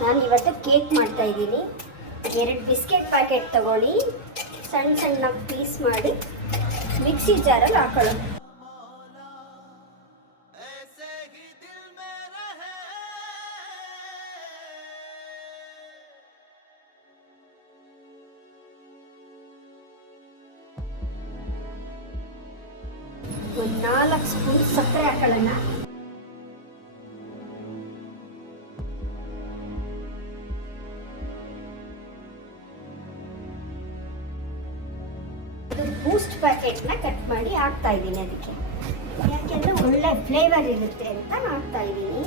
ನಾನು ಇವತ್ತು ಕೇಕ್ ಮಾಡ್ತಾ ಇದ್ದೀನಿ. 2 ಬಿಸ್ಕೆಟ್ ಪ್ಯಾಕೆಟ್ ತಗೊಳ್ಳಿ, ಸಣ್ಣ ಸಣ್ಣ ಪೀಸ್ ಮಾಡಿ ಮಿಕ್ಸಿ ಜಾರಲ್ಲಿ ಹಾಕೊಳ್ಳೋಣ. ಒಂದು 4 ಸ್ಪೂನ್ ಸಕ್ಕರೆ ಹಾಕೊಳ್ಳೋಣ. ಬೂಸ್ಟ್ ಪ್ಯಾಕೆಟ್ನ ಕಟ್ ಮಾಡಿ ಹಾಕ್ತಾ ಇದ್ದೀನಿ ಅದಕ್ಕೆ, ಯಾಕೆಂದ್ರೆ ಒಳ್ಳೆ ಫ್ಲೇವರ್ ಇರುತ್ತೆ ಅಂತ ಹಾಕ್ತಾ ಇದ್ದೀನಿ.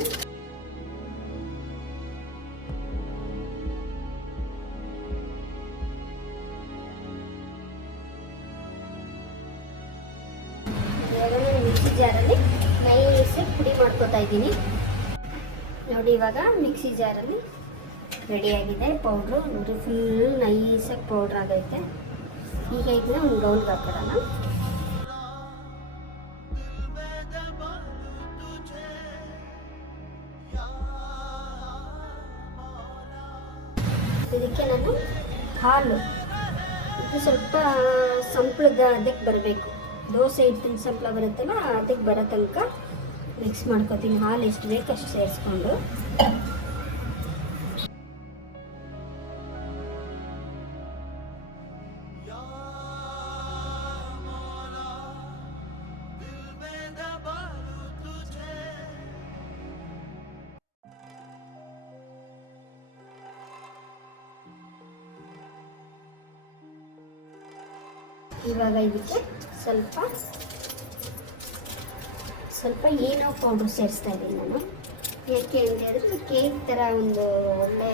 ಮಿಕ್ಸಿ ಜಾರಲ್ಲಿ ನೈಸಾಗಿ ಪುಡಿ ಮಾಡ್ಕೊತಾ ಇದ್ದೀನಿ ನೋಡಿ. ಇವಾಗ ಮಿಕ್ಸಿ ಜಾರಲ್ಲಿ ರೆಡಿಯಾಗಿದೆ ಪೌಡ್ರು ನೋಡಿ, ಫುಲ್ ನೈಸಾಗಿ ಪೌಡ್ರ್ ಆಗೈತೆ. ಈಗ ಇದನ್ನ ಒಂದು ಬೌಲ್ಗೆ ಹಾಕೋಣ. ಇದಕ್ಕೆ ನಾನು ಹಾಲು, ಇದು ಸ್ವಲ್ಪ ಸಂಪ್ಳದ ಅದಕ್ಕೆ ಬರಬೇಕು, ದೋಸೆ ಹಿಟ್ಟಿನ ಸಂಪ್ಳ ಬರುತ್ತಲ್ಲ ಅದಕ್ಕೆ ಬರೋ ತನಕ ಮಿಕ್ಸ್ ಮಾಡ್ಕೊತೀನಿ. ಹಾಲು ಎಷ್ಟು ಬೇಕು ಅಷ್ಟು ಸೇರಿಸ್ಕೊಂಡು ಇವಾಗ ಇದಕ್ಕೆ ಸ್ವಲ್ಪ ಏನೋ ಪೌಡ್ರ್ ಸೇರಿಸ್ತಾ ಇದ್ದೀನಿ ನಾನು. ಯಾಕೆ ಅಂತ ಹೇಳಿದ್ರೆ ಕೇಕ್ ಥರ ಒಂದು ಒಳ್ಳೆ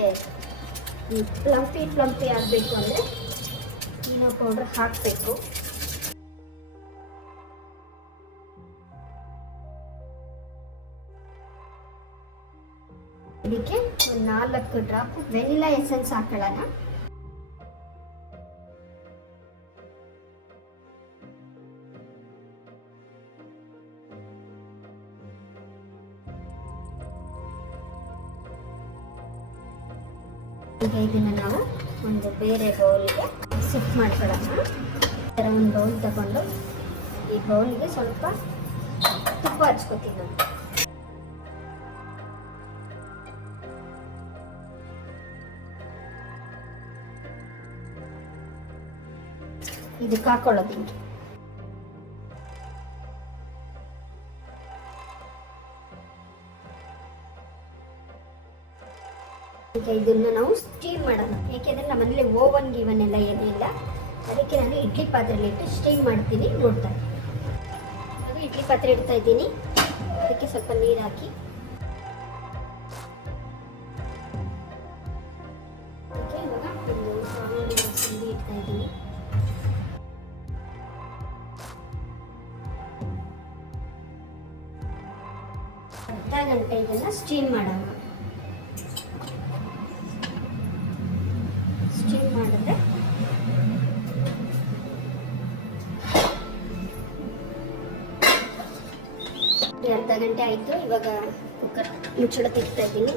ಪ್ಲಂಪಿ ಆಗಬೇಕು ಅಂದರೆ ಏನೋ ಪೌಡ್ರ್ ಹಾಕಬೇಕು. ಇದಕ್ಕೆ ಒಂದು 4 ಡ್ರಾಪ್ ವೆನಿಲಾ ಎಸೆನ್ಸ್ ಹಾಕೊಳ್ಳೋಣ. ಈಗ ಇದನ್ನು ನಾವು ಒಂದು ಬೇರೆ ಬೌಲ್ಗೆ ಶಿಫ್ಟ್ ಮಾಡ್ಕೊಳ್ಳೋಣ. ಈ ಥರ ಒಂದು ಬೌಲ್ ತಗೊಂಡು ಈ ಬೌಲ್ಗೆ ಸ್ವಲ್ಪ ತುಪ್ಪ ಹಚ್ಕೋತೀನಿ ನಾನು. ಇದಕ್ಕೆ ಹಾಕೊಳ್ಳೋದು ಹಿಂಗೆ. ಈಗ ಇದನ್ನು ನಾವು ಸ್ಟೀಮ್ ಮಾಡೋಣ. ಏಕೆಂದರೆ ನಮ್ಮನೇಲಿ ಓವನ್ ಎಲ್ಲ ಏನೂ ಇಲ್ಲ, ಅದಕ್ಕೆ ನಾನು ಇಡ್ಲಿ ಪಾತ್ರೆಯಲ್ಲಿ ಇಟ್ಟು ಸ್ಟೀಮ್ ಮಾಡ್ತೀನಿ. ನೋಡ್ತಾ ಇವಾಗ ಇಡ್ಲಿ ಪಾತ್ರೆ ಇಡ್ತಾ ಇದ್ದೀನಿ. ಅದಕ್ಕೆ ಸ್ವಲ್ಪ ನೀರು ಹಾಕಿ ಅದಕ್ಕೆ ಇವಾಗ ಒಂದು ಮಾಮೂಲಿ ಮಸಾಲೆ ಇಡ್ತಾ ಇದ್ದೀನಿ. ಅರ್ಧ ಗಂಟೆ ಇದನ್ನು ಸ್ಟೀಮ್ ಮಾಡೋಣ. ಸ್ಟೀಮ್ ಮಾಡಿದ್ರೆ ಅರ್ಧ ಗಂಟೆ ಆಯಿತು. ಇವಾಗ ಕುಕ್ಕರ್ ಮುಚ್ಚಳ ತೆಗಿತಾ ಇದ್ದೀನಿ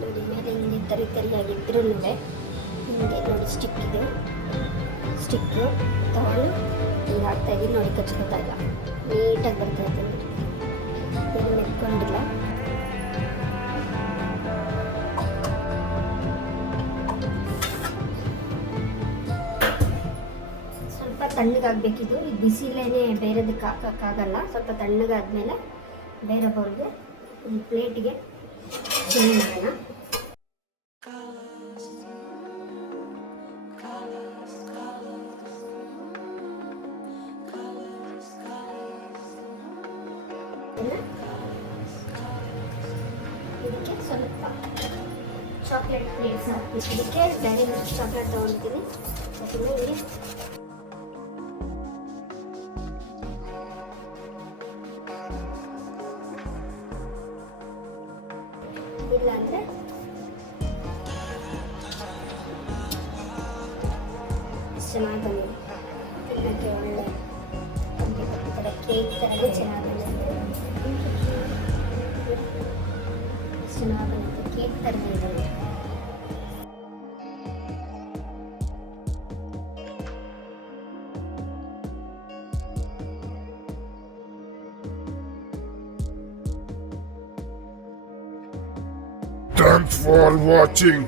ನೋಡಿ. ಮೇಲೆ ಹಿಂಗೆ ತರಿಯಾಗಿದ್ರೂ ಹಿಂಗೆ ನೋಡಿ ಸ್ಟಿಕ್ ಇದೆ, ಸ್ಟಿಕ್ಕು ತಗೊಂಡು ಹಿಂಗೆ ಹಾಕ್ತಾ ಇದ್ದೀನಿ ನೋಡಿ. ಕಚ್ಕೋತಾ ಇಲ್ಲ, ನೀಟಾಗಿ ಬರ್ತಾ ಇದೆ ನೋಡಿ, ಏನು ಮೆತ್ಕೊಂಡಿಲ್ಲ. ತಣ್ಣಗಾಗಬೇಕಿದು, ಇದು ಬಿಸಿಲೇನೆ ಬೇರೆದಕ್ಕೆ ಹಾಕೋಕ್ಕಾಗಲ್ಲ. ಸ್ವಲ್ಪ ತಣ್ಣಗಾದ್ಮೇಲೆ ಬೇರೆ ಬೌಲ್ಗೆ ಒಂದು ಪ್ಲೇಟ್ಗೆ ಚೇಂಜ್ ಮಾಡೋಣ. ಇದಕ್ಕೆ ಸ್ವಲ್ಪ ಚಾಕ್ಲೇಟ್ ಪ್ಲೇಟ್ಸ್ ಹಾಕ್ತೀನಿ. ಇದಕ್ಕೆ ಡೈರಿ ಮಿಲ್ಕ್ ಚಾಕ್ಲೇಟ್ ತೊಗೊಳ್ತೀನಿ. ಅದನ್ನು ಇಲ್ಲ ಅಂದರೆ ಚೆನ್ನಾಗಿ ಬಂದಿದೆ, ತಿನ್ನೋಕ್ಕೆ ಒಳ್ಳೆ ಕೇಕ್ ಥರನೇ ಚೆನ್ನಾಗಿ ಬಂದಿದೆ. ಚೆನ್ನಾಗಿ ಬರುತ್ತೆ. ಕೇಕ್ ಥರನೇ ಇದೆ ನೋಡಿ. Thanks for watching.